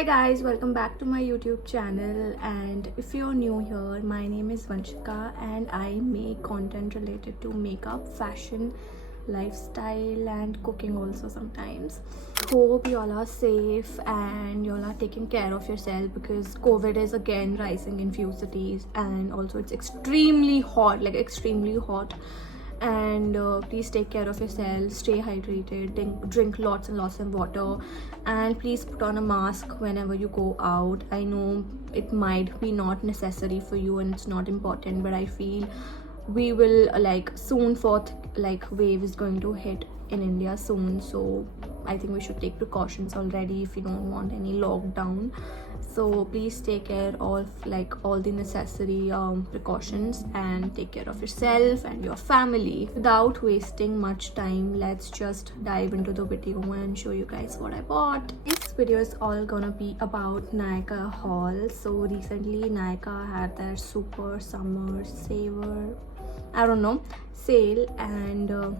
Hi guys, welcome back to my YouTube channel, and if you're new here, my name is Vanshika and I make content related to makeup, fashion, lifestyle and cooking also sometimes. Hope y'all are safe and y'all are taking care of yourself because COVID is again rising in few cities, and also it's extremely hot, like extremely hot. And please take care of yourself, stay hydrated, drink lots and lots of water, and please put on a mask whenever you go out. I know it might be not necessary for you and it's not important, but I feel we will like soon fourth like wave is going to hit in India soon, so I think we should take precautions already if you don't want any lockdown. So please take care of like all the necessary precautions and take care of yourself and your family. Without wasting much time, let's just dive into the video and show you guys what I bought. This video is all gonna be about Nykaa haul. So recently Nykaa had their super summer saver, I don't know, sale, and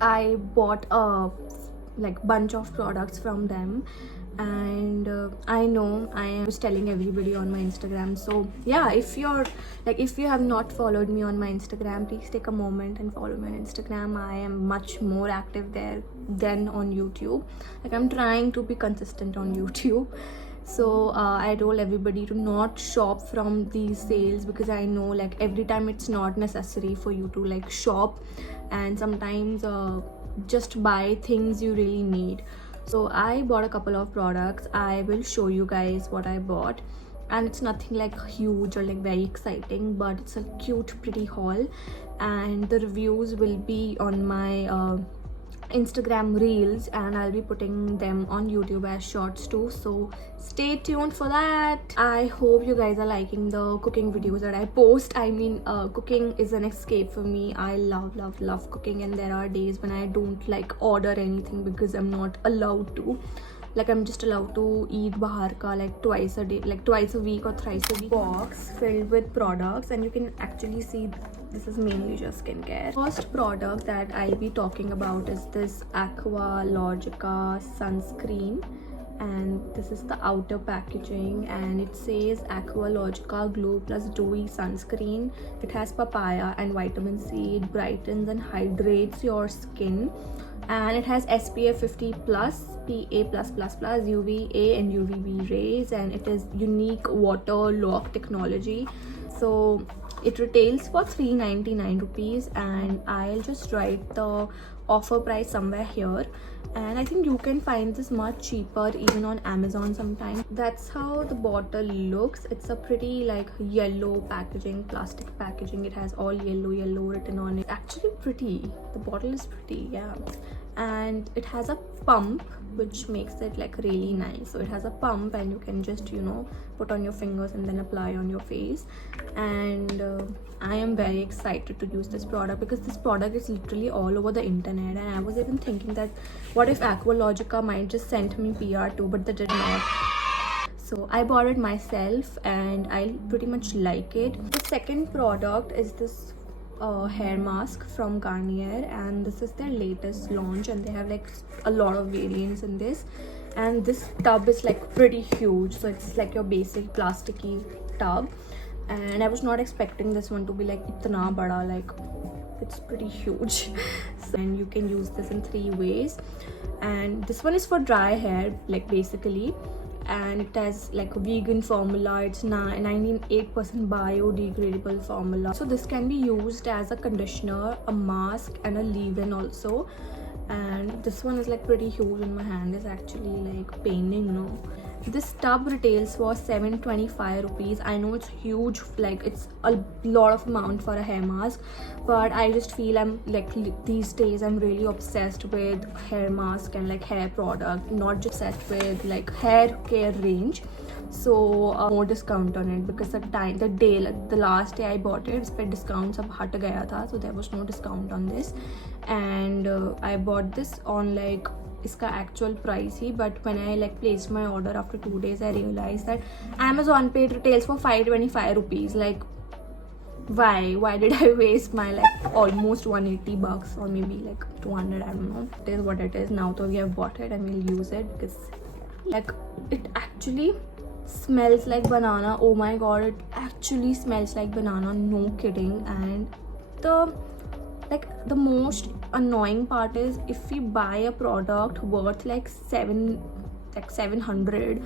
I bought a like bunch of products from them. And I know I was telling everybody on my Instagram, so yeah, if you have not followed me on my Instagram, please take a moment and follow me on Instagram. I am much more active there than on YouTube. Like, I'm trying to be consistent on YouTube. So I told everybody to not shop from these sales because I know like every time it's not necessary for you to like shop, and sometimes just buy things you really need. So I bought a couple of products. I will show you guys what I bought, and it's nothing like huge or like very exciting, but it's a cute pretty haul, and the reviews will be on my Instagram reels, and I'll be putting them on YouTube as shorts too, so stay tuned for that. I hope you guys are liking the cooking videos that I post. I mean, cooking is an escape for me. I love cooking, and there are days when I don't like order anything because I'm not allowed to. Like, I'm just allowed to eat bahar ka like twice a day, like twice a week or thrice a week. Box filled with products, and you can actually see this is mainly just skincare. First product that I'll be talking about is this Aqualogica sunscreen, and this is the outer packaging, and it says Aqualogica Glow Plus Dewy Sunscreen. It has papaya and vitamin C. It brightens and hydrates your skin, and it has SPF 50 plus, PA+++, UVA and UVB rays, and it is unique water lock technology. So it retails for 399 rupees, and I'll just write the offer price somewhere here, and I think you can find this much cheaper even on Amazon sometimes. That's how the bottle looks. It's a pretty like yellow packaging, plastic packaging. It has all yellow written on it. Actually pretty, the bottle is pretty, yeah. And it has a pump which makes it like really nice. So it has a pump, and you can just, you know, put on your fingers and then apply on your face. And I am very excited to use this product because this product is literally all over the internet, and I was even thinking that what if Aqualogica might just send me PR too, but they did not. So I bought it myself and I pretty much like it. The second product is this hair mask from Garnier, and this is their latest launch, and they have like a lot of variants in this. And this tub is like pretty huge, so it's like your basic plasticky tub, and I was not expecting this one to be like itna bada, like it's pretty huge. And you can use this in 3 ways, and this one is for dry hair, like basically, and it has like a vegan formula. It's 98% biodegradable formula, so this can be used as a conditioner, a mask and a leave-in also. And this one is like pretty huge, and my hand is actually like paining, no. This tub retails for 725 rupees. I know it's huge, like it's a lot of amount for a hair mask, but I just feel I'm like these days I'm really obsessed with hair mask and like hair product, not just obsessed with like hair care range. So more discount on it because the last day I bought it, its pe discount sab hat gaya tha, so there was no discount on this. And I bought this on like इसका actual price he, but when I like placed my order after 2 days, I realized that Amazon pay retails for 525 rupees. Like, why did I waste my like almost 180 bucks or maybe like 200, I don't know. It is what it is. Now though we have bought it and we'll use it because like it actually smells like banana. Oh my god, it actually smells like banana, no kidding. And the most annoying part is, if we buy a product worth like 700,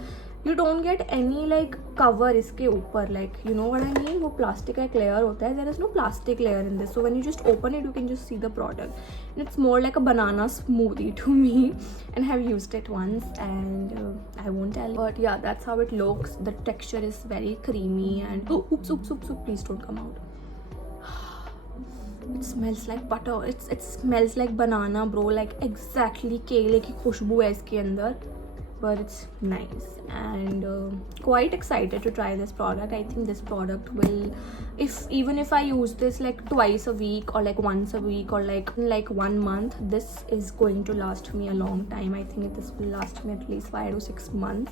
you don't get any like cover iske upar, like, you know what I mean, wo plastic ka layer hota hai. There is no plastic layer in this, so when you just open it you can just see the product, and it's more like a banana smoothie to me. And I have used it once, and I won't tell, but yeah, that's how it looks. The texture is very creamy, and oops, please don't come out. It smells like butter. It smells like banana, bro, like exactly केले की खुशबू है इसके अंदर. But it's nice, and quite excited to try this product. I think this product will, even if I use this like twice a week or like once a week or like 1 month, this is going to last me a long time. I think this will last me at least 5 to 6 months,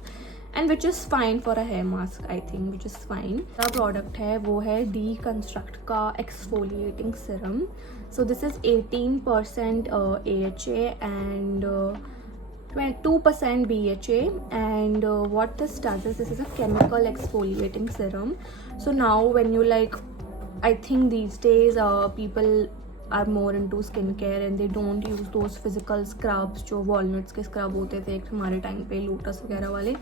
and which is fine for a hair mask, I think, which is fine. The product है वो है Deconstruct का exfoliating serum. So this is 18% AHA and 2% BHA, and what this does is, this is a chemical exfoliating serum. So now when you like, I think these days people are more into skincare and they don't use those physical scrubs जो walnuts के scrub होते थे एक हमारे टाइम पे, लोटस वगैरह वाले.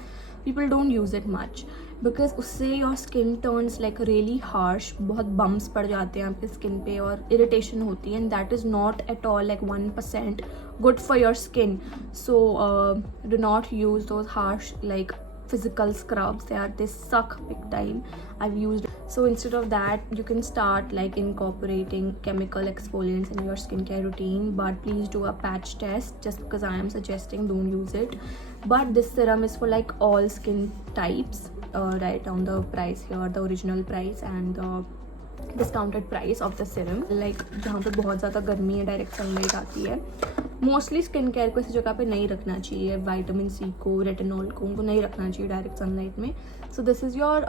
People don't use it much because उससे your skin turns like really harsh, बहुत bumps पड़ जाते हैं आपके skin पे और irritation होती है, and that is not at all like 1% good for your skin. So do not use those harsh like physical scrubs. They suck big time. I've used, so instead of that you can start like incorporating chemical exfoliants in your skincare routine, but please do a patch test. Just because I am suggesting, don't use it. But this serum is for like all skin types. Write down the price here, the original price and the discounted price of the serum. Like जहाँ पे बहुत ज़्यादा गर्मी है, direct sunlight आती है, mostly skin care को इस जगह पे नहीं रखना चाहिए. विटामिन सी को, रेटिनॉल को, उनको नहीं रखना चाहिए डायरेक्ट सनलाइट में. So this is your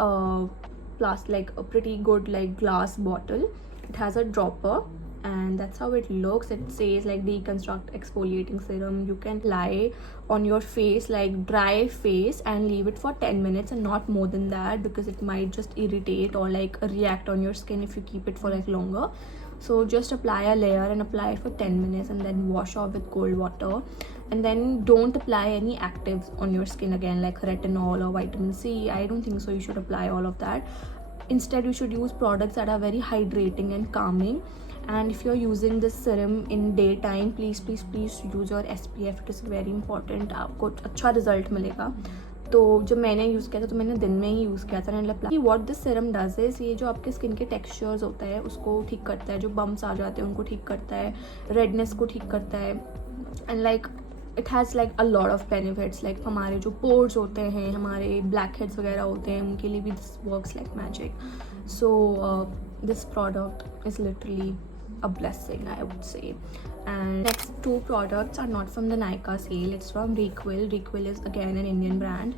like a pretty good like glass bottle. It has a dropper, and that's how it looks. It says like Deconstruct exfoliating serum. You can lie on your face, like dry face, and leave it for 10 minutes and not more than that, because it might just irritate or like react on your skin if you keep it for like longer. So just apply a layer and apply it for 10 minutes and then wash off with cold water, and then don't apply any actives on your skin again like retinol or vitamin C. I don't think so you should apply all of that. Instead you should use products that are very hydrating and calming. And if you're using this serum in daytime, please use your SPF. It is very important. आपको अच्छा रिजल्ट मिलेगा. तो जब मैंने यूज़ किया था तो मैंने दिन में ही यूज़ किया था. And what this serum does is, ये जो आपके स्किन के टेक्सचर्स होता है उसको ठीक करता है, जो बम्स आ जाते हैं उनको ठीक करता है, रेडनेस को ठीक करता है, and like it has like a lot of benefits. Like हमारे जो पोर्स होते हैं, हमारे ब्लैक हेड्स वगैरह होते हैं, उनके लिए भी this works like magic. So this product is literally a blessing, I would say. And next two products are not from the Nykaa sale. It's from Requil. Requil is again an Indian brand,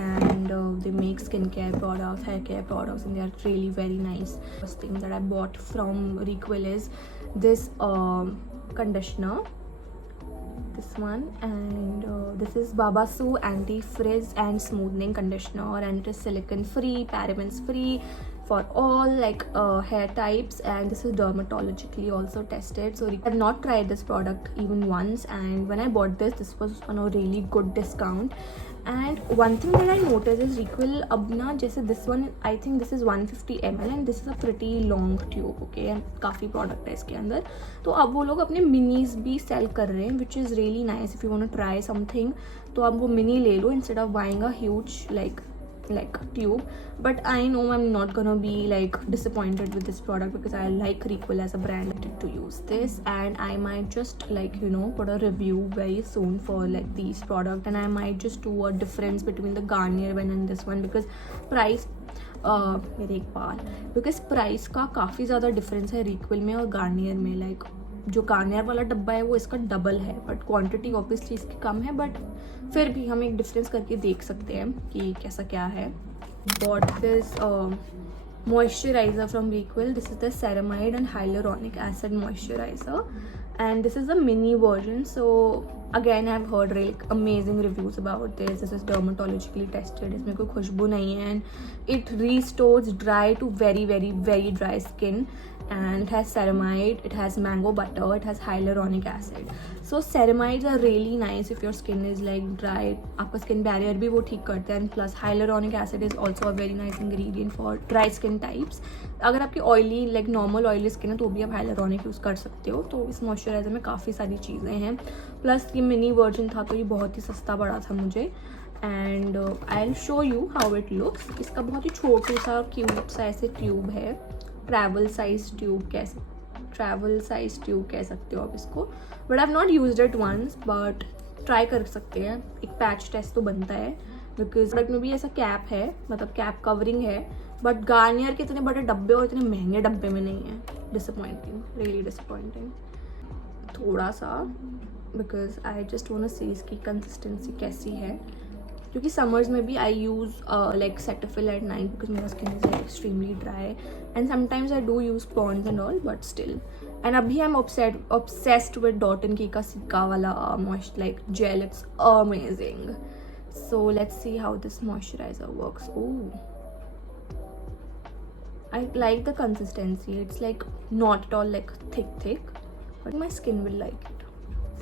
and they make skincare products, hair care products, and they are really very nice. First thing that I bought from Requil is this conditioner, this one, and this is Babasu anti-frizz and smoothing conditioner, and it is silicone free, parabens free, for all like hair types, and this is dermatologically also tested. So I have not tried this product even once, and when I bought this was on a really good discount. And one thing that I noticed is Requil अब ना, जैसे this one, I think this is 150 ml and this is a pretty long tube, okay, and काफ़ी product है इसके अंदर. तो अब वो लोग अपने minis भी sell कर रहे हैं, which is really nice. If you want to try something, तो आप वो mini ले लो instead of buying a huge like tube. But I know I'm not gonna be like disappointed with this product because I like Requil as a brand to use this, and I might just like, you know, put a review very soon for like these products, and I might just do a difference between the Garnier one and this one because price मेरे एक बार because price का काफ़ी ज़्यादा difference है Requil में और Garnier में. like जो गार्नियर वाला डब्बा है वो इसका डबल है, बट क्वांटिटी ऑब्वियसली इसकी कम है, बट फिर भी हम एक डिफरेंस करके देख सकते हैं कि कैसा क्या है. Bought this moisturizer from Requil. This is the ceramide and hyaluronic acid moisturizer, and this is a mini version. So again I have heard really amazing reviews about this is dermatologically tested, इसमें कोई खुशबू नहीं है and it restores dry to very very very dry skin and it has ceramide, it has mango butter, it has hyaluronic acid. So ceramides are really nice if your skin is like dry, आपका skin barrier भी वो ठीक करते हैं, and plus hyaluronic acid is also a very nice ingredient for dry skin types. अगर आपकी oily like normal oily skin है तो भी आप hyaluronic यूज़ कर सकते हो. तो इस मॉइस्चराइजर में काफ़ी सारी चीज़ें हैं, प्लस ये मिनी वर्जन था तो ये बहुत ही सस्ता पड़ा था मुझे. And I will show you how it looks. इसका बहुत ही छोटू सा क्यूट सा ऐसे ट्यूब है, ट्रैवल साइज ट्यूब कह सकते हो आप इसको. But I have not used it once, but try कर सकते हैं. एक पैच टेस्ट तो बनता है बिकॉज प्रोडक्ट में भी ऐसा कैप है, मतलब कैप कवरिंग है, बट गार्नियर के इतने बड़े डब्बे और इतने महंगे डब्बे में नहीं है. डिसअपॉइंटिंग, रियली डिसअपॉइंटिंग थोड़ा सा, because I just want to see इसकी कंसिस्टेंसी कैसी है. क्योंकि समर्स में भी I use like Cetaphil at night because मेरा skin is like extremely dry and sometimes I do use Pond's and all, but still. And अभी I am obsessed with Dot & Key का सिक्का वाला moist like gel. It's amazing. So let's see how this moisturizer works. I like the consistency. It's like not at all like thick, but my skin will like it.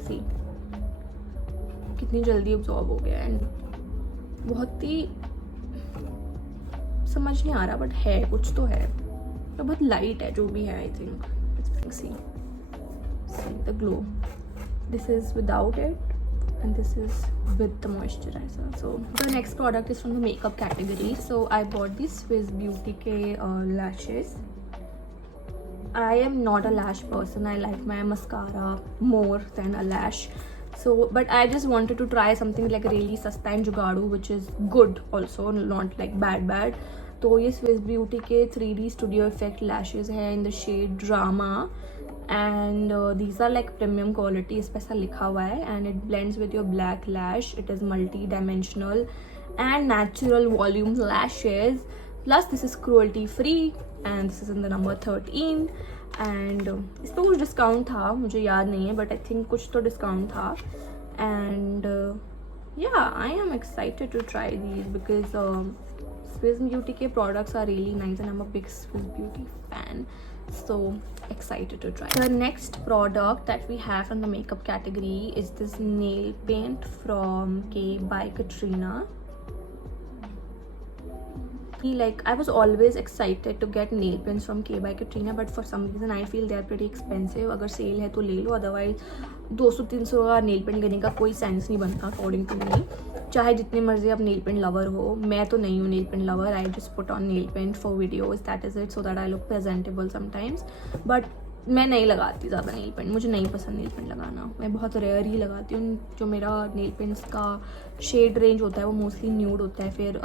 See कितनी जल्दी ऑब्जॉर्ब हो गया एंड बहुत ही समझ नहीं आ रहा, बट है कुछ तो है. तो बहुत लाइट है जो भी है. I think see the glow. This is without it and this is with the moisturizer. So the next product is from the makeup category. So I bought these Swiss Beauty के lashes. I am not a lash person. I like my mascara more than a lash. So but I just wanted to try something like really सस्ता and जुगाड़ू which is good also, not like bad. तो ये Swiss Beauty के 3D Studio Effect lashes है in the shade Drama. And these are like premium quality, इस पे ऐसा लिखा हुआ है. And it blends with your black lash. It is multi-dimensional and natural volume lashes. Plus this is cruelty free and this is in the number 13. And इस पर कुछ डिस्काउंट था, मुझे याद नहीं है, बट आई थिंक कुछ तो डिस्काउंट था. And yeah, I am excited to try these because Swiss Beauty के products are really nice and I'm a big Swiss Beauty fan. So excited to try. The next product that we have from the makeup category is this nail paint from K by Katrina. Like I was always excited to get nail paints from K by Katrina, but for some reason I feel they are pretty expensive. अगर सेल है तो ले लो, अदरवाइज 200-300 का nail paint लेने का कोई सेंस नहीं बनता अकॉर्डिंग टू मी. चाहे जितने मर्जी आप नेल पेंट लवर हो, मैं तो नहीं हूँ nail paint lover. I just put on nail paint for videos, that is it, so that I look presentable sometimes. But मैं नहीं लगाती ज़्यादा नेल पेंट, मुझे नहीं पसंद नेल पेंट लगाना. मैं बहुत रेयर ही लगाती हूँ. जो मेरा नेल पेंट्स का शेड रेंज होता है वो मोस्टली न्यूड होता है, फिर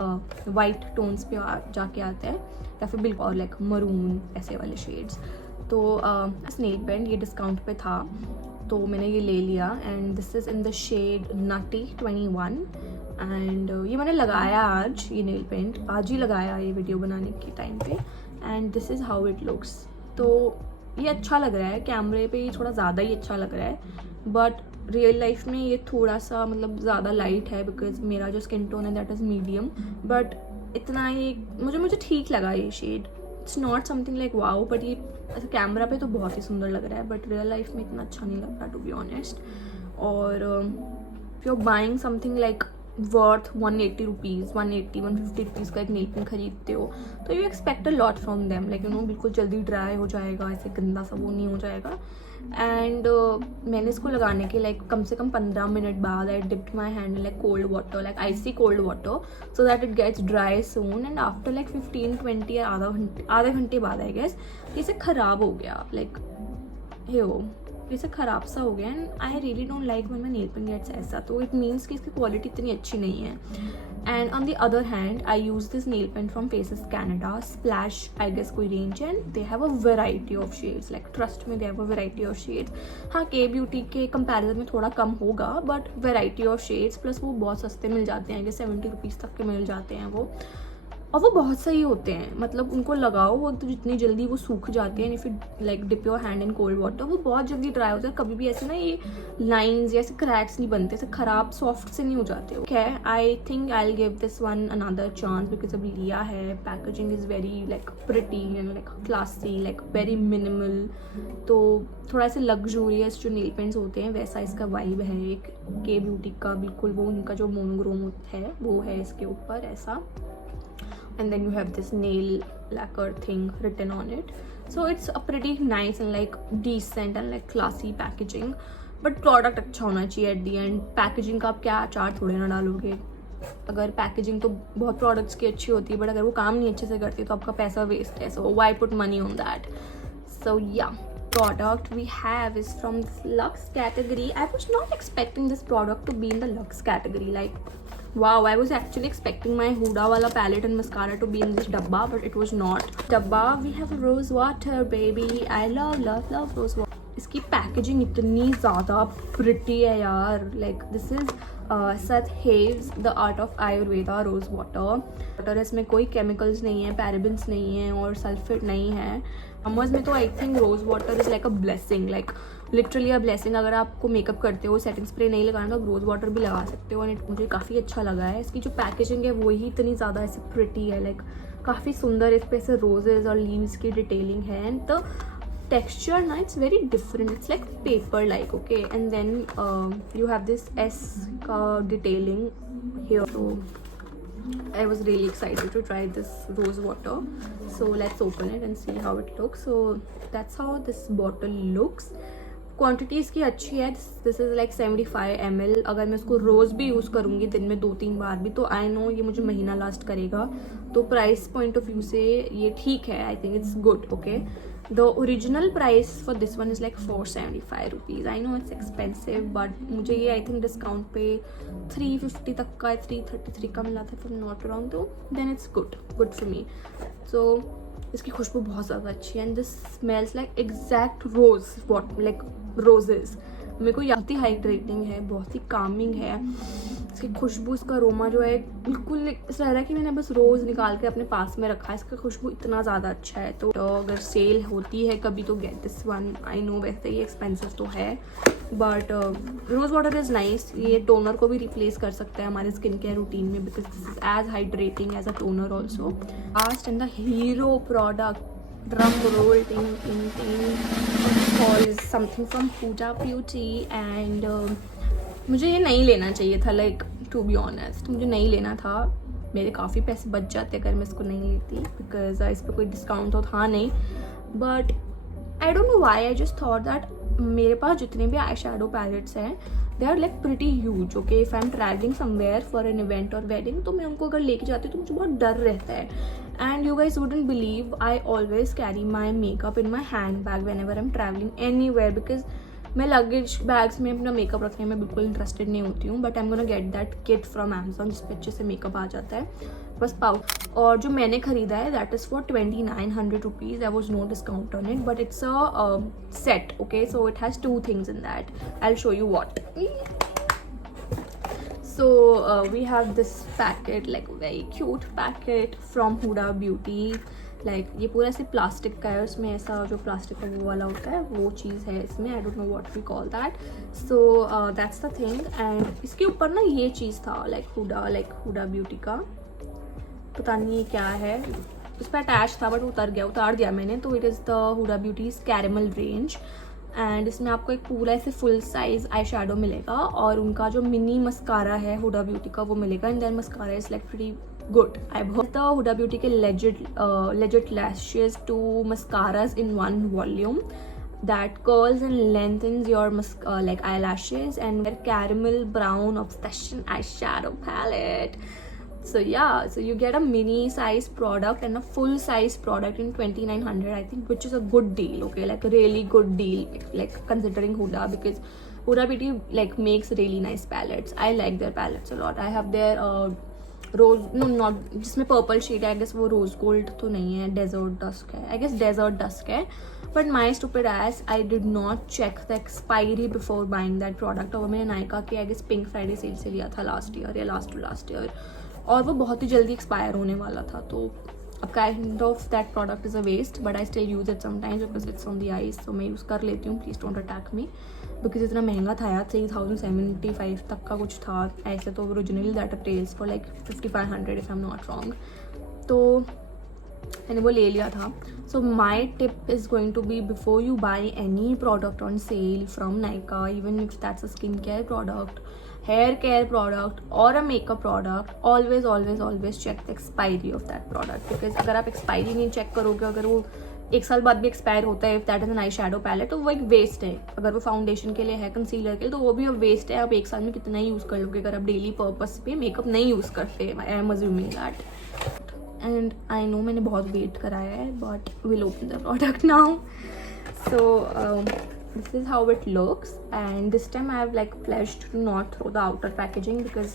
वाइट टोन्स पे जाके आता है, या फिर बिल्कुल और लाइक मरून ऐसे वाले शेड्स. तो इस नेल पेंट ये डिस्काउंट पे था तो मैंने ये ले लिया. And this is in the shade Nutty 21. And ये मैंने लगाया आज, ये नेल पेंट आज ही लगाया ये वीडियो बनाने के टाइम पे. And this is how it looks. तो ये अच्छा लग रहा है, कैमरे पे ये थोड़ा ज़्यादा ही अच्छा लग रहा है, बट रियल लाइफ में ये थोड़ा सा मतलब ज़्यादा लाइट है बिकॉज मेरा जो स्किन टोन है दैट इज़ मीडियम. बट इतना ही मुझे ठीक लगा ये shade. It's not something like wow, but ये ऐसे कैमरा पे तो बहुत ही सुंदर लग रहा है, बट रियल लाइफ में इतना अच्छा नहीं लग रहा टू बी ऑनेस्ट. और if you are buying something like worth 180 rupees, 150 rupees का एक नेल पेंट खरीदते हो तो you expect a lot from them. Like you know बिल्कुल जल्दी ड्राई हो जाएगा, ऐसे गंदा सा वो नहीं हो जाएगा. एंड मैंने इसको लगाने के लाइक कम से कम 15 मिनट बाद I dipped my hand like cold water, like icy cold water, so that it gets dry soon. And after like 15-20 या आधे घंटे बाद आई गेस इसे ख़राब हो गया, लाइक जैसे ख़राब सा हो गया. And I really don't like when my nail paint gets ऐसा, तो इट मीन्स कि इसकी क्वालिटी इतनी अच्छी नहीं है. And on the other hand I use this nail paint from Faces Canada, splash I guess कोई रेंज है. And they have a variety of shades, like trust में they have a variety of shades. हाँ, के beauty के comparison में थोड़ा कम होगा, but variety of shades, plus वो बहुत सस्ते मिल जाते हैं, 70 रुपीज़ तक के मिल जाते हैं वो. और वो बहुत सही होते हैं, मतलब उनको लगाओ वो तो जितनी जल्दी वो सूख जाते हैं, if you like dip your hand in cold water वो बहुत जल्दी ड्राई होते हैं, कभी भी ऐसे ना ये लाइंस या ऐसे क्रैक्स नहीं बनते, ऐसे ख़राब सॉफ्ट से नहीं हो जाते। Okay, I think I will give this one another chance because अब लिया है। Packaging is very like pretty and like classy, like very minimal, तो थोड़ा ऐसे लग्जूरियस जो नेल पेंट्स होते हैं वैसा इसका वाइब है। एक के ब्यूटी का बिल्कुल वो उनका जो मोनोक्रोम है वो है इसके ऊपर ऐसा, and then you have this nail lacquer thing written on it, so it's a pretty nice and like decent and like classy packaging, but product अच्छा होना चाहिए at the end। पैकेजिंग का आप क्या अचार थोड़े ना डालोगे, अगर पैकेजिंग तो बहुत प्रोडक्ट्स की अच्छी होती है बट अगर वो काम नहीं अच्छे से करती तो आपका पैसा वेस्ट है, so why put money on that। So yeah, product we have is from this Lux category। I was not expecting this product to be in the Lux category, like wow, I was actually expecting my Huda wala palette and mascara to be in this dabba, but it was not। dabba we have rose water baby, I love rose water। इसकी packaging इतनी ज़्यादा pretty है यार, like this is सथ हेव्स the art of Ayurveda rose water. इसमें कोई केमिकल्स नहीं है, पैराबेन्स नहीं है और सल्फेट नहीं है। समर्स में तो I think rose water is like a blessing, like literally a blessing. अगर आपको मेकअप करते हो, सेटिंग स्प्रे नहीं लगाना तो आप रोज़ वाटर भी लगा सकते हो, एंड मुझे काफ़ी अच्छा लगा है। इसकी जो पैकेजिंग है वही इतनी ज़्यादा ऐसे प्रिटी है, लाइक काफ़ी सुंदर इस पर ऐसे रोजेज़ और लीव्स की डिटेलिंग है, and the texture na it's very different, it's like paper like, okay, and then you have this S detailing here, so I was really excited to try this rose water, so let's open it and see how it looks। So that's how this bottle looks। Quantity इसकी अच्छी है, this is like 75 ml। अगर मैं इसको रोज़ भी यूज़ करूँगी दिन में 2-3 बार भी तो आई नो ये मुझे महीना लास्ट करेगा, तो प्राइस पॉइंट ऑफ व्यू से ये ठीक है, I think it's good. Okay, the original price for this one is like 475 rupees. I know it's expensive but मुझे ये आई थिंक डिस्काउंट पे 350 तक का, 333 का मिला था if I am not wrong, तो then it's good for me. So इसकी खुशबू बहुत ज़्यादा अच्छी है, and this smells like exact rose, what like roses. मेरे को बहुत ही हाइड्रेटिंग है, बहुत ही कामिंग है इसकी खुशबू। इसका अरोमा जो है बिल्कुल ऐसा लग रहा है कि मैंने बस रोज़ निकाल के अपने पास में रखा है, इसका खुशबू इतना ज़्यादा अच्छा है। तो अगर सेल होती है कभी तो get this one. I know वैसे ये एक्सपेंसिव तो है but rose water is nice. ये टोनर को भी रिप्लेस कर सकता है हमारे स्किन केयर रूटीन में, because this is as hydrating as a toner also. Last and the hero product, drum roll, ting ting ting, is something from Huda Beauty, and मुझे ये नहीं लेना चाहिए था, लाइक टू बी ऑनेस्ट मुझे नहीं लेना था। मेरे काफ़ी पैसे बच जाते अगर मैं इसको नहीं लेती, बिकॉज इस पर कोई डिस्काउंट तो था नहीं, but I don't know why, I just thought that मेरे पास जितने भी आई शेडो पैलेट्स हैं they are like pretty huge. Okay, if I am travelling somewhere for an event और वेडिंग तो मैं उनको अगर लेके जाती हूँ तो मुझे बहुत डर रहता है, and you guys wouldn't believe I always carry my makeup in my handbag whenever I am travelling anywhere, because मैं लगेज बैग्स में अपना मेकअप रखने में बिल्कुल इंटरेस्टेड नहीं होती हूँ, but I am gonna get that kit from Amazon जिस पर अच्छे से मेकअप आ जाता है बस पाउच। और जो मैंने खरीदा है that is for 2900 rupees. I was no discount on it but it's a set. Okay, so it has 2 things in that। I'll show you what। So we have this packet, like very cute packet from Huda Beauty। Like ये पूरा ऐसे प्लास्टिक का है, उसमें ऐसा जो प्लास्टिक का वो वाला होता है वो चीज़ है इसमें। I don't know what we call that. So that's the thing. And इसके ऊपर ना ये चीज़ था लाइक हुडा ब्यूटी का, पता नहीं ये क्या है, उस पर अटैच था बट उतार दिया मैंने। तो it is the Huda Beauty's caramel range, and इसमें आपको एक पूरा ऐसे फुल साइज आई शेडो मिलेगा और उनका जो मिनी मस्कारा है हुडा ब्यूटी का वो मिलेगा, and then mascara is like pretty good। I've heard the Huda Beauty के legit lashes to mascaras in one volume that curls and lengthens your like eyelashes, and their caramel brown obsession eyeshadow palette। So yeah, so you get a mini size product and a full size product in 2900 I think, which is a good deal। Okay, like a really good deal, like considering Huda, because Huda Beauty like makes really nice palettes। I like their palettes a lot। I have their rose not जिसमें purple shade है, I guess वो rose gold तो नहीं है, desert dusk है, I guess desert dusk है। But my stupid ass I did not check the expiry before buying that product. और मैंने नायका के I guess pink Friday sale से लिया था लास्ट ईयर या लास्ट ईयर, और वो बहुत ही जल्दी एक्सपायर होने वाला था, तो अब kind of that product is a waste, but I still use it sometimes because it's on the eyes, तो मैं यूज़ कर लेती हूँ, please don't attack me, because इतना महंगा था यार, 3075 तक का कुछ था। ऐसे तो originally that retails for like 5500 if I am not wrong, तो मैंने वो ले लिया था। So my tip is going to be, before you buy any product on sale from Nykaa, even if that's a skin care product, hair care product or a makeup product, always check the expiry of that product, because अगर आप expiry नहीं check करोगे, अगर वो 1 साल बाद भी एक्सपायर होता है, if that is an eye shadow palette, तो वो एक वेस्ट है। अगर वो फाउंडेशन के लिए है, कंसीलर के लिए, तो वो भी अब वेस्ट है। आप 1 साल में कितना ही यूज़ कर लोगे अगर आप डेली पर्पस पे मेकअप नहीं यूज़ करते। I am assuming that, and I know मैंने बहुत वेट कराया है, but will open the product now. So this is how it looks, and this time I have like pledged to not throw the outer packaging because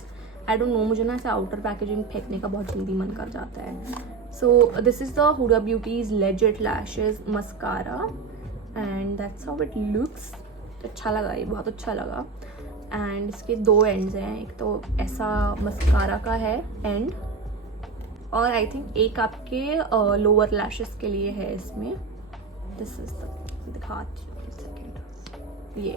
I don't know, मुझे ना ऐसे outer packaging फेंकने का बहुत जल्दी मन कर जाता है। So this is the Huda Beauty's Legit Lashes mascara and that's how it looks। अच्छा लगा, ये बहुत अच्छा लगा। एंड इसके 2 एंड्स हैं, एक तो ऐसा मस्कारा का है एंड, और आई थिंक एक आपके लोअर लैशेस के लिए है इसमें। दिस इज दिखा ये,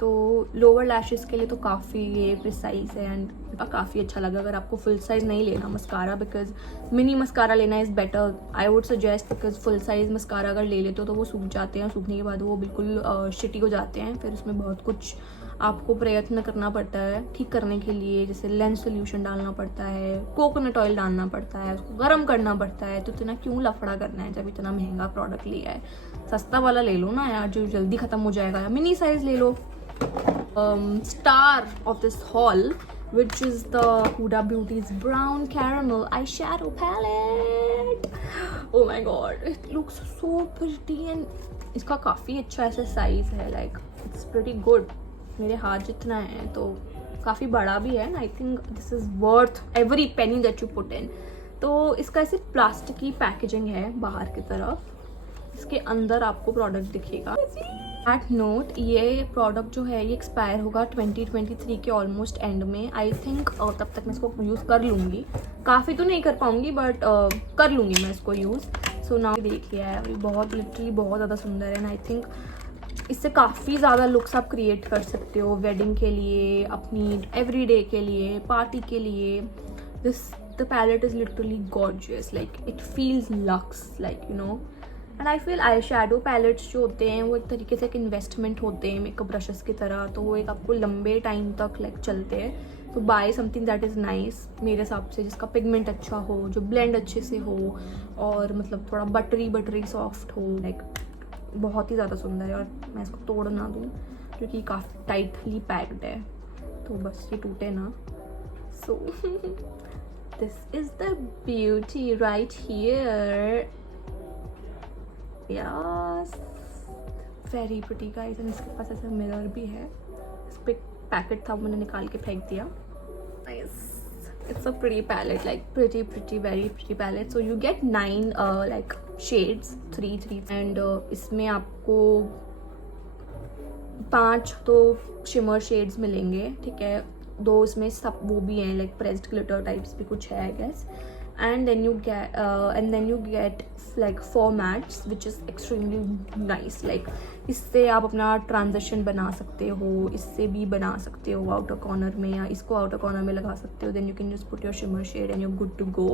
तो लोअर लैशेस के लिए तो काफ़ी ये प्रिसाइज है एंड काफ़ी अच्छा लगा। अगर आपको फुल साइज़ नहीं लेना मस्कारा, बिकॉज मिनी मस्कारा लेना is better, I would suggest, because full size mascara अगर ले लेते हो तो वो सूख जाते हैं, सूखने के बाद वो बिल्कुल शिटी हो जाते हैं, फिर उसमें बहुत कुछ आपको प्रयत्न करना पड़ता है ठीक करने के लिए, जैसे लेंस सोल्यूशन डालना पड़ता है, कोकोनट ऑयल डालना पड़ता है, उसको गर्म करना पड़ता है। तो इतना क्यों लफड़ा करना है जब इतना महंगा प्रोडक्ट लिया है? सस्ता वाला ले लो ना यार, जो जल्दी ख़त्म हो जाएगा, या मिनी साइज़ ले लो। Start off this haul which is the Huda Beauty's Brown Caramel Eyeshadow Palette. Oh my god, it looks so pretty and इसका काफ़ी अच्छा ऐसा साइज़ है, like it's pretty good, मेरे हाथ जितना है, तो काफ़ी बड़ा भी है, I think this is worth every penny that you put इन। तो इसका ऐसे प्लास्टिक की पैकेजिंग है बाहर की तरफ, इसके अंदर आपको प्रोडक्ट दिखेगा। एट नोट, ये प्रोडक्ट जो है ये एक्सपायर होगा 2023 के ऑलमोस्ट एंड में, आई थिंक तब तक मैं इसको यूज़ कर लूँगी। काफ़ी तो नहीं कर पाऊँगी बट कर लूँगी मैं इसको यूज़। सो नाउ देख लिया है, बहुत लिटरली बहुत ज़्यादा सुंदर है, एंड आई थिंक इससे काफ़ी ज़्यादा लुक्स आप क्रिएट कर सकते हो वेडिंग के लिए, अपनी एवरीडे के लिए, पार्टी के लिए। The palette is literally gorgeous, like it feels luxe, like you know. And I feel eye shadow palettes जो होते हैं वो एक तरीके से एक इन्वेस्टमेंट होते हैं मेकअप ब्रशेस की तरह, तो वो एक आपको लंबे टाइम तक लाइक चलते हैं। तो buy something that is nice मेरे हिसाब से, जिसका पिगमेंट अच्छा हो, जो ब्लेंड अच्छे से हो, और मतलब थोड़ा बटरी सॉफ्ट हो, लाइक बहुत ही ज़्यादा सुंदर है। और मैं इसको तोड़ ना दूँ क्योंकि काफ़ी टाइटली पैक्ड है, तो बस ये टूटे ना। So this is the beauty right here, yes, very pretty guys. And इसके पास ऐसा मिरर भी है, इस पे पैकेट था मैंने निकाल के फेंक दिया। Nice, it's a pretty palette, like pretty very pretty palette. So you get 9 like shades, 3 and इसमें आपको 5 तो शिमर शेड्स मिलेंगे, ठीक है, 2 इसमें सब वो भी हैं लाइक प्रेस्ड ग्लिटर टाइप्स भी कुछ है I guess, and then you get like 4 mattes which is extremely nice, like इससे आप अपना ट्रांजिशन बना सकते हो, इससे भी बना सकते हो आउटर कॉर्नर में, या इसको आउटर कॉर्नर में लगा सकते हो, then you can just put your shimmer shade and you good to go.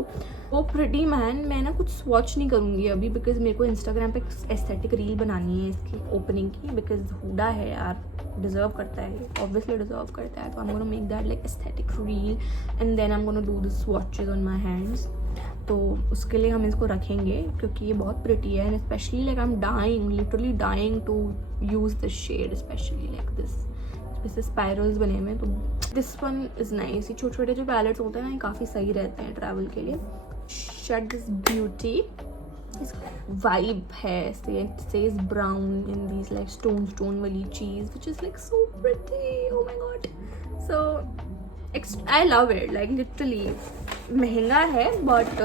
वो प्रिटी मैन, मैं ना कुछ स्वॉच नहीं करूँगी अभी, बिकॉज मेरे को इंस्टाग्राम पे एस्थेटिक रील बनानी है इसकी ओपनिंग की, बिकॉज हुडा है यार, डिजर्व करता है, ऑब्वियसली डिजर्व करता है। तो I am gonna make that like aesthetic reel and then I am gonna do this swatches on my hands. तो उसके लिए हम इसको रखेंगे क्योंकि ये बहुत प्रिटी है, and specially like I am dying, literally dying to use this shade, specially like this, जैसे स्पाइरल्स बने हुए, तो दिस वन इज़ नाइस। ये छोटे छोटे जो पैलेट्स होते हैं ना, ये काफ़ी सही रहते हैं ट्रैवल के लिए। शेड दिस ब्यूटी, वाइब है, sage brown in these like stone वाली चीज़ which is like so pretty, oh my god. So I love it, like literally महंगा है बट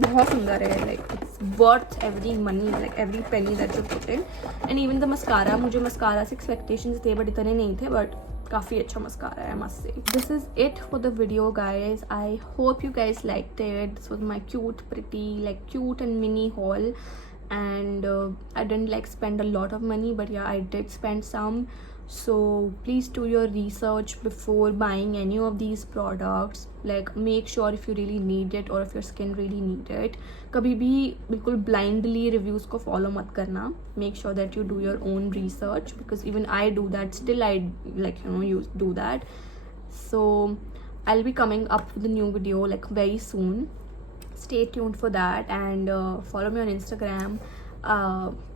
बहुत सुंदर है, like it's worth every money, like every penny that you put in. And even the mascara, मुझे mascara से expectations थे but इतने नहीं थे, बट काफ़ी अच्छा मस्कारा है, I must say. This is it for the video, guys. I hope you guys liked it. This was my cute and mini haul, and I didn't like spend a lot of money, but yeah, I did spend some. So please do your research before buying any of these products. Like, make sure if you really need it or if your skin really need it. कभी भी बिल्कुल blindly reviews को follow मत करना. Make sure that you do your own research, because even I do that. Still I you do that. So I'll be coming up with a new video like very soon. Stay tuned for that, and follow me on Instagram.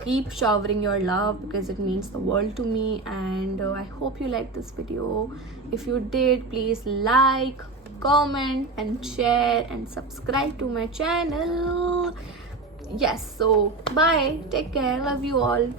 Keep showering your love, because it means the world to me, and I hope you liked this video. If you did, please like, comment and share and subscribe to my channel. Yes, so bye, take care, love you all.